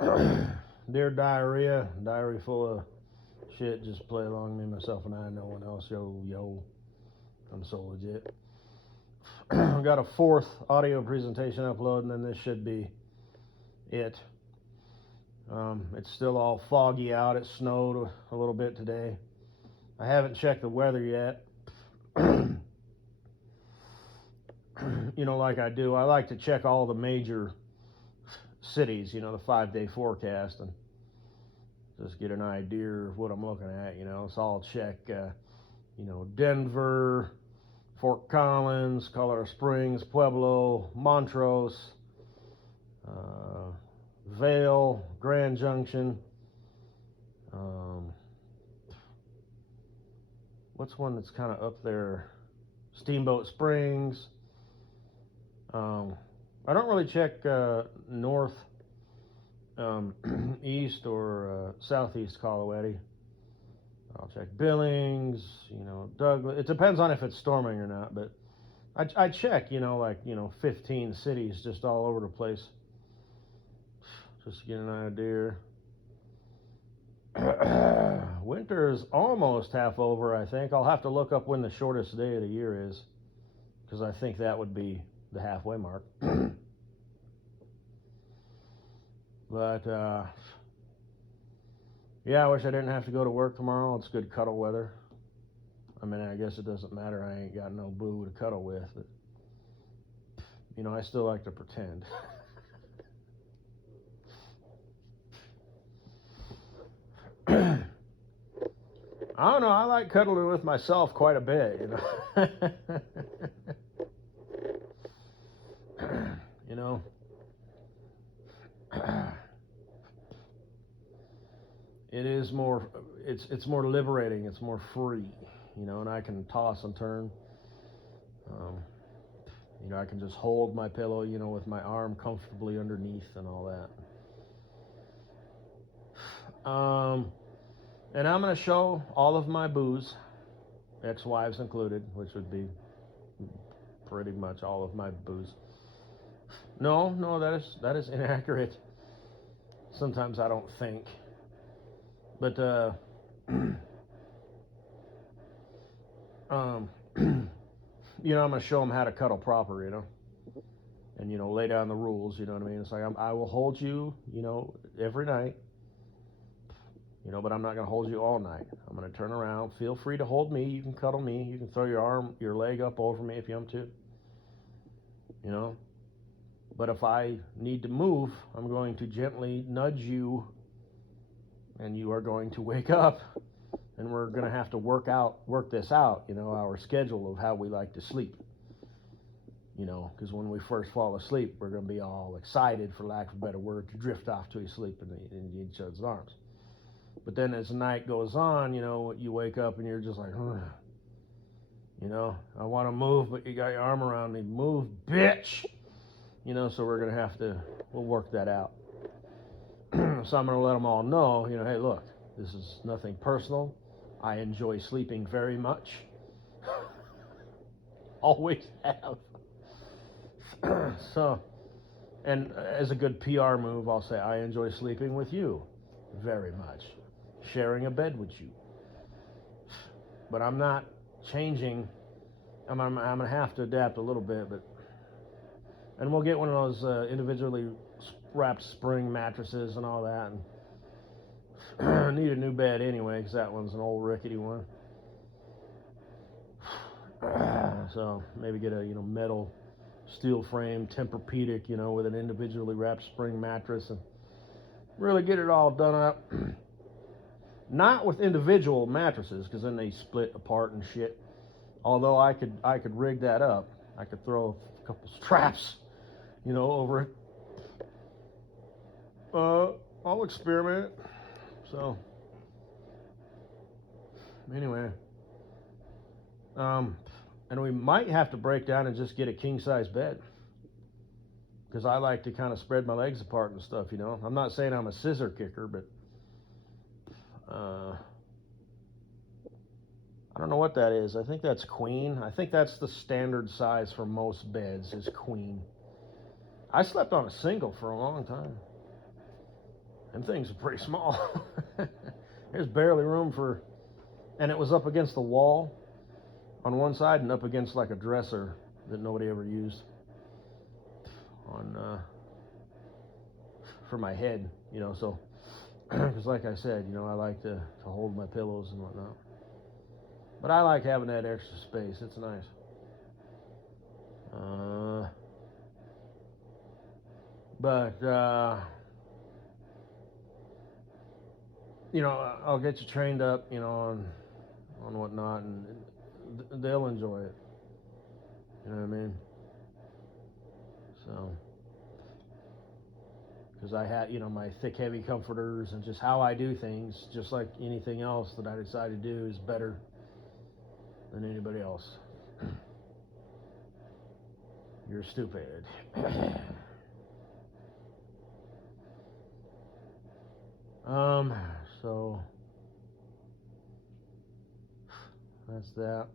Dear diary full of shit. Just play along me, myself, and I. No one else. Yo. I'm so legit. Got a fourth audio presentation upload, and then this should be it. It's still all foggy out. It snowed a little bit today. I haven't checked the weather yet. Like I do, I like to check all the major cities, the 5-day forecast, and just get an idea of what I'm looking at, So I'll check, Denver, Fort Collins, Colorado Springs, Pueblo, Montrose, Vail, Grand Junction. What's one that's kind of up there? Steamboat Springs. I don't really check north, east, or southeast Colorado. I'll check Billings, Douglas. It depends on if it's storming or not, but I check, 15 cities just all over the place, just to get an idea. Winter is almost half over, I think. I'll have to look up when the shortest day of the year is, because I think that would be the halfway mark. But yeah, I wish I didn't have to go to work tomorrow. It's good cuddle weather. I mean, I guess it doesn't matter. I ain't got no boo to cuddle with. But, I still like to pretend. I don't know. I like cuddling with myself quite a bit, It is more. It's more liberating. It's more free, and I can toss and turn. I can just hold my pillow, with my arm comfortably underneath and all that. And I'm going to show all of my boos, ex-wives included, which would be pretty much all of my boos. No, that is inaccurate. Sometimes I don't think. But, I'm going to show them how to cuddle proper, and, lay down the rules, you know what I mean? It's like, I will hold you, every night, but I'm not going to hold you all night. I'm going to turn around. Feel free to hold me. You can cuddle me. You can throw your leg up over me if you want to, But if I need to move, I'm going to gently nudge you, and you are going to wake up, and we're going to have to work this out, our schedule of how we like to sleep. Because when we first fall asleep, we're going to be all excited, for lack of a better word, to drift off to sleep in each other's arms. But then as the night goes on, you wake up and you're just like, I want to move, but you got your arm around me. Move, bitch! So we're going to we'll work that out. So I'm going to let them all know, hey, look, this is nothing personal. I enjoy sleeping very much. Always have. So, and as a good PR move, I'll say, I enjoy sleeping with you very much. Sharing a bed with you. But I'm not changing. I'm going to have to adapt a little bit, and we'll get one of those individually wrapped spring mattresses and all that. And need a new bed anyway, because that one's an old rickety one. So maybe get a metal steel frame Tempur-Pedic, with an individually wrapped spring mattress, and really get it all done up. Not with individual mattresses, because then they split apart and shit. Although I could rig that up. I could throw a couple straps, over it. I'll experiment. So, anyway, and we might have to break down and just get a king-size bed, because I like to kind of spread my legs apart and stuff, I'm not saying I'm a scissor kicker, but I don't know what that is. I think that's queen. I think that's the standard size for most beds, is queen. I slept on a single for a long time. Them things are pretty small. There's barely room for, and it was up against the wall on one side and up against like a dresser that nobody ever used on for my head, so because like I said, I like to hold my pillows and whatnot. But I like having that extra space. It's nice. But I'll get you trained up, on whatnot, and they'll enjoy it. You know what I mean? So, because I had, my thick, heavy comforters, and just how I do things, just like anything else that I decide to do is better than anybody else. You're stupid. So that's that.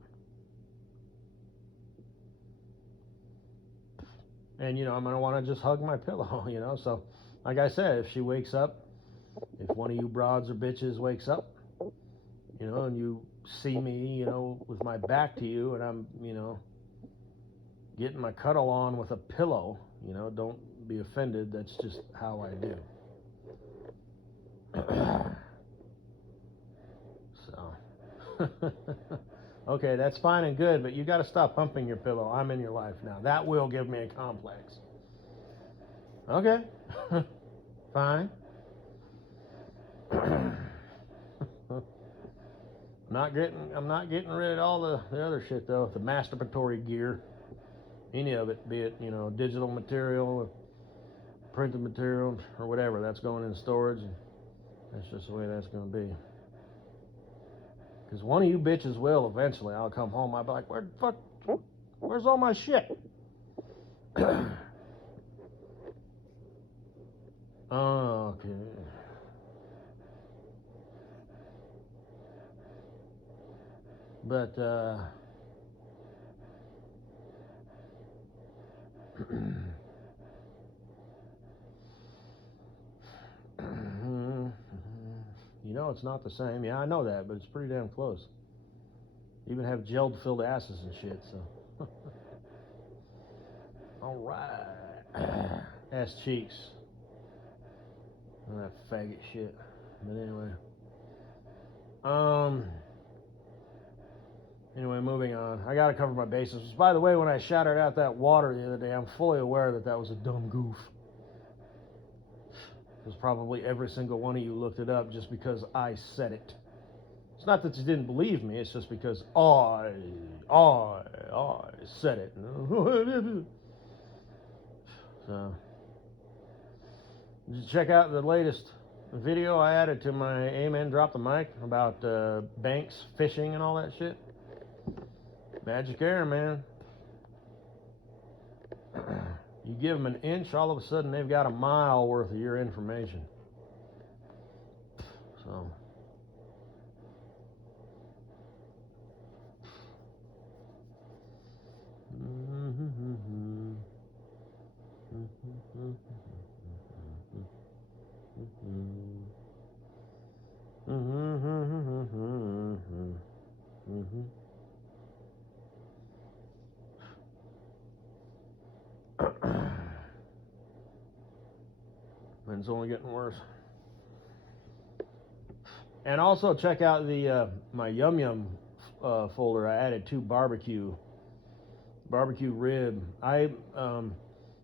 And I'm gonna want to just hug my pillow, So, like I said, if she wakes up, if one of you broads or bitches wakes up, and you see me, with my back to you, and I'm, getting my cuddle on with a pillow, don't be offended. That's just how I do. So, okay, that's fine and good, but you got to stop humping your pillow. I'm in your life now. That will give me a complex. Okay, fine. I'm not getting rid of all the other shit though. The masturbatory gear, any of it, be it digital material, printed material, or whatever. That's going in storage, and that's just the way that's going to be. Because one of you bitches will eventually. I'll come home. I'll be like, where's all my shit? Okay. But, it's not the same. Yeah, I know that, but it's pretty damn close. Even have gel-filled asses and shit, so. All right. Ass cheeks. And that faggot shit. But anyway. Anyway, moving on. I gotta cover my bases. By the way, when I shouted out that water the other day, I'm fully aware that was a dumb goof. Because probably every single one of you looked it up just because I said it. It's not that you didn't believe me, it's just because I said it. So, did you check out the latest video I added to my Amen Drop the Mic about banks, fishing, and all that shit? Magic air, man. You give them an inch, all of a sudden they've got a mile worth of your information. So. And it's only getting worse. And also check out the my Yum Yum folder. I added 2 barbecue rib.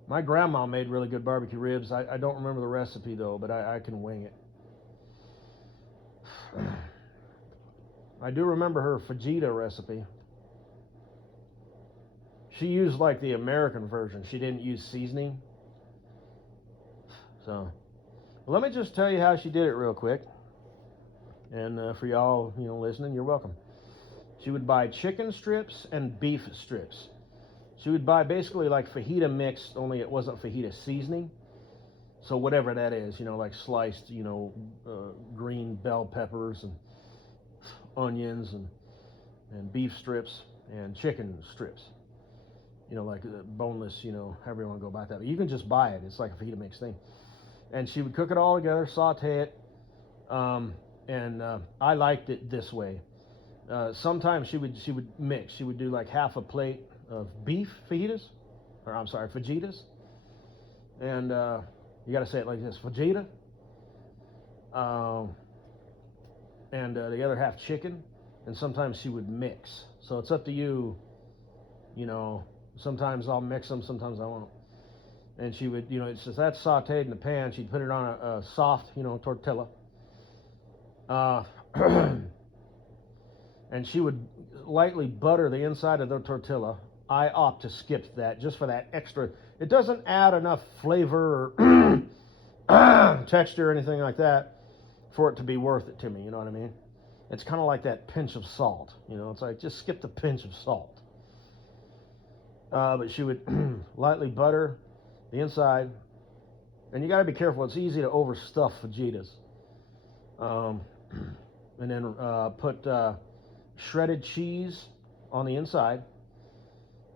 My grandma made really good barbecue ribs. I don't remember the recipe though, but I can wing it. I do remember her fajita recipe. She used like the American version. She didn't use seasoning. So, let me just tell you how she did it real quick. And for y'all, listening, you're welcome. She would buy chicken strips and beef strips. She would buy basically like fajita mixed, only it wasn't fajita seasoning. So whatever that is, like sliced, green bell peppers and onions and beef strips and chicken strips. Like boneless, however you want to go about that. But you can just buy it. It's like a fajita mix thing. And she would cook it all together, saute it, and I liked it this way. Sometimes she would mix. She would do like half a plate of beef fajitas, or I'm sorry, fajitas, and you got to say it like this: fajita, um, and the other half chicken. And sometimes she would mix. So it's up to you. You know, sometimes I'll mix them, sometimes I won't. And she would, it's just that's sauteed in the pan. She'd put it on a soft, tortilla. Uh, and she would lightly butter the inside of the tortilla. I opt to skip that just for that extra. It doesn't add enough flavor or texture or anything like that for it to be worth it to me. You know what I mean? It's kind of like that pinch of salt. It's like just skip the pinch of salt. But she would lightly butter the inside. And you got to be careful. It's easy to overstuff fajitas. And then put shredded cheese on the inside.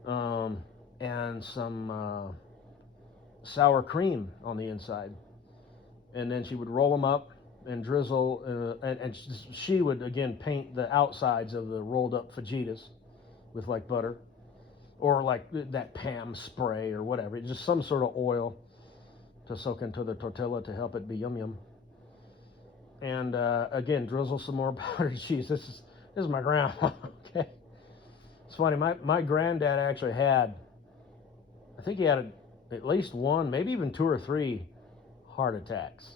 And some sour cream on the inside. And then she would roll them up and drizzle, and she would again paint the outsides of the rolled up fajitas with like butter, or like that Pam spray or whatever, just some sort of oil to soak into the tortilla to help it be yum yum. And again, drizzle some more powdered cheese. This is my grandma. Okay, it's funny. My granddad actually had, I think he had at least one, maybe even two or three heart attacks.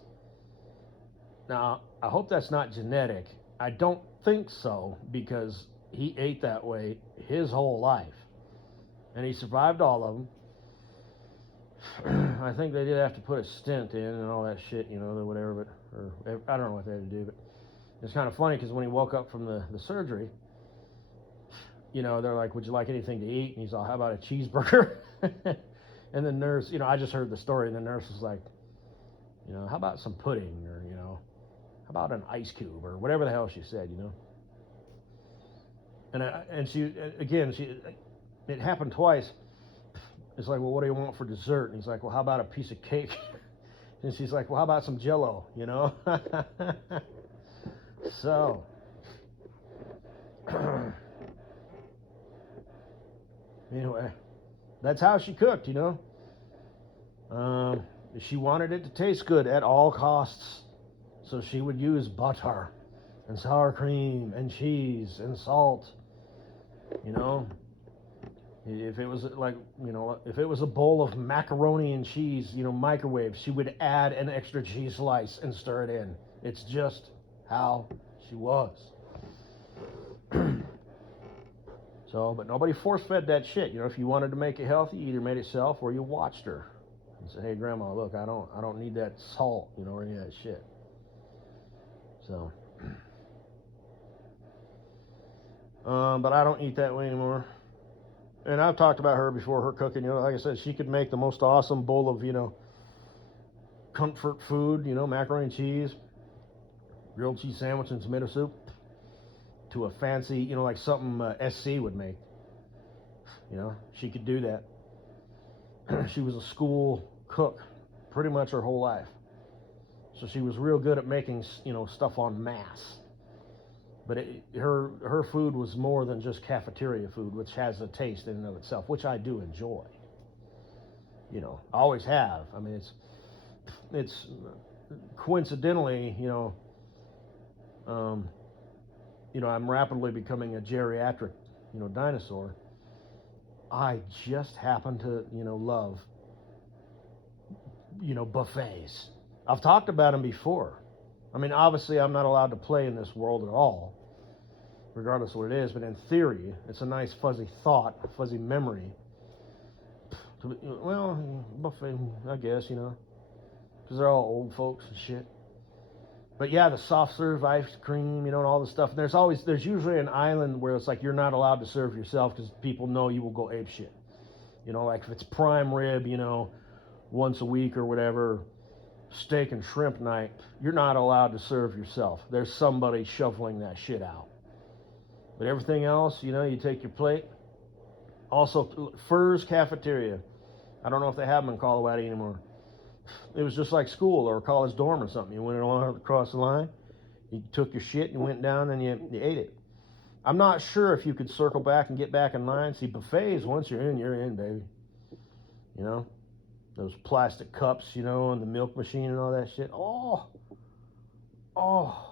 Now, I hope that's not genetic. I don't think so, because he ate that way his whole life. And he survived all of them. I think they did have to put a stent in and all that shit, or whatever, or I don't know what they had to do, but it's kind of funny because when he woke up from the surgery, they're like, would you like anything to eat? And he's all, how about a cheeseburger? And the nurse, I just heard the story, and the nurse was like, how about some pudding, or, how about an ice cube, or whatever the hell she said, And she, again, it happened twice. It's like, well, what do you want for dessert? And he's like, well, how about a piece of cake? And she's like, well, how about some Jell-O, So, anyway, that's how she cooked, She wanted it to taste good at all costs. So she would use butter and sour cream and cheese and salt. If it was like, if it was a bowl of macaroni and cheese, microwave, she would add an extra cheese slice and stir it in. It's just how she was. So, but nobody force-fed that shit. If you wanted to make it healthy, you either made it yourself or you watched her and said, hey, Grandma, look, I don't need that salt, or any of that shit. So, but I don't eat that way anymore. And I've talked about her before, her cooking. Like I said, she could make the most awesome bowl of, comfort food, macaroni and cheese, grilled cheese sandwich and tomato soup, to a fancy, like something SC would make. She could do that. She was a school cook pretty much her whole life. So she was real good at making, stuff en masse. But her food was more than just cafeteria food, which has a taste in and of itself, which I do enjoy. I always have. I mean, it's coincidentally, I'm rapidly becoming a geriatric, dinosaur. I just happen to, love, buffets. I've talked about them before. I mean, obviously, I'm not allowed to play in this world at all, regardless of what it is. But in theory, it's a nice fuzzy thought, a fuzzy memory. Well, buffet, I guess, because they're all old folks and shit. But yeah, the soft serve ice cream, and all the stuff. And there's usually an island where it's like you're not allowed to serve yourself because people know you will go ape shit. Like if it's prime rib, once a week or whatever, steak and shrimp night, you're not allowed to serve yourself. There's somebody shoveling that shit out. But everything else, you take your plate. Also, Furr's Cafeteria. I don't know if they have them in Colorado anymore. It was just like school or a college dorm or something. You went along across the line, you took your shit, and went down and you ate it. I'm not sure if you could circle back and get back in line. See, buffets, once you're in, baby. You know, those plastic cups, you know, and the milk machine and all that shit. Oh, oh.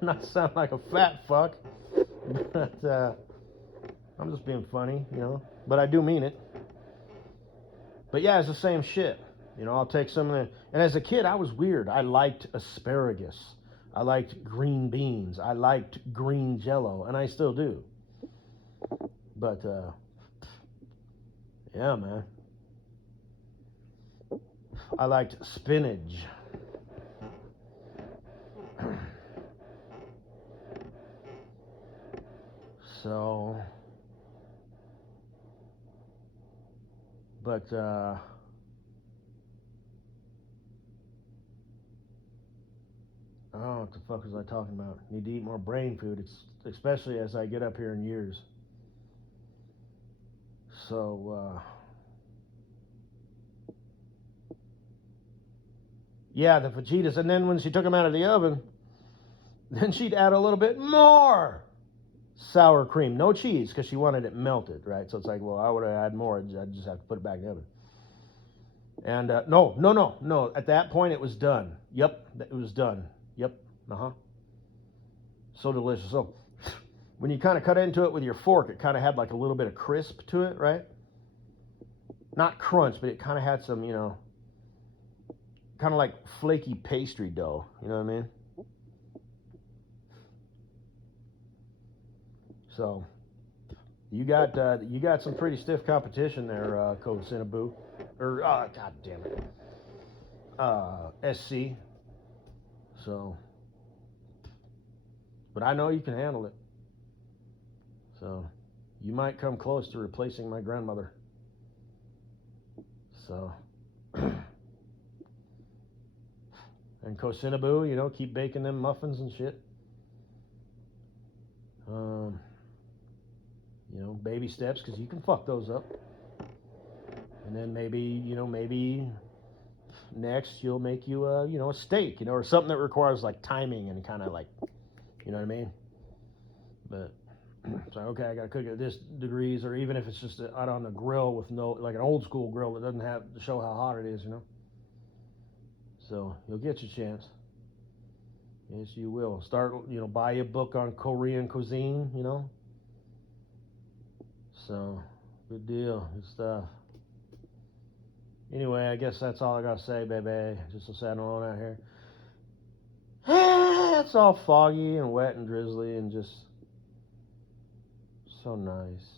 Not sound like a fat fuck, but I'm just being funny, you know. But I do mean it. But yeah, it's the same shit. You know, I'll take some of the. And as a kid, I was weird. I liked asparagus. I liked green beans. I liked green jello, and I still do. But yeah, man. I liked spinach. So, but oh, what the fuck was I talking about? Need to eat more brain food, especially as I get up here in years. So, yeah, the fajitas. And then when she took them out of the oven, then she'd add a little bit more sour cream. No cheese, because she wanted it melted, right? So it's like, well, I would have had more. I'd just have to put it back in the oven. And no. At that point, it was done. Yep, it was done. Yep, uh-huh. So delicious. So when you kind of cut into it with your fork, it kind of had like a little bit of crisp to it, right? Not crunch, but it kind of had some, you know, kind of like flaky pastry dough. You know what I mean? So you got some pretty stiff competition there, Coach Cinnaboo, or God damn it, SC. So, but I know you can handle it. So you might come close to replacing my grandmother. So. And Cocinaboo, you know, keep baking them muffins and shit. You know, baby steps, because you can fuck those up. And then maybe, you know, maybe next you'll make you a, you know, a steak, you know, or something that requires like timing and kind of like, you know what I mean? But so okay, I gotta cook it at this degrees, or even if it's just out on the grill with no, like an old school grill that doesn't have to show how hot it is, you know. So you'll get your chance. Yes, you will. Start, you know, buy a book on Korean cuisine, you know. So, good deal. Good stuff. Anyway, I guess that's all I gotta say, baby. Just so sad alone out here. It's all foggy and wet and drizzly and just so nice.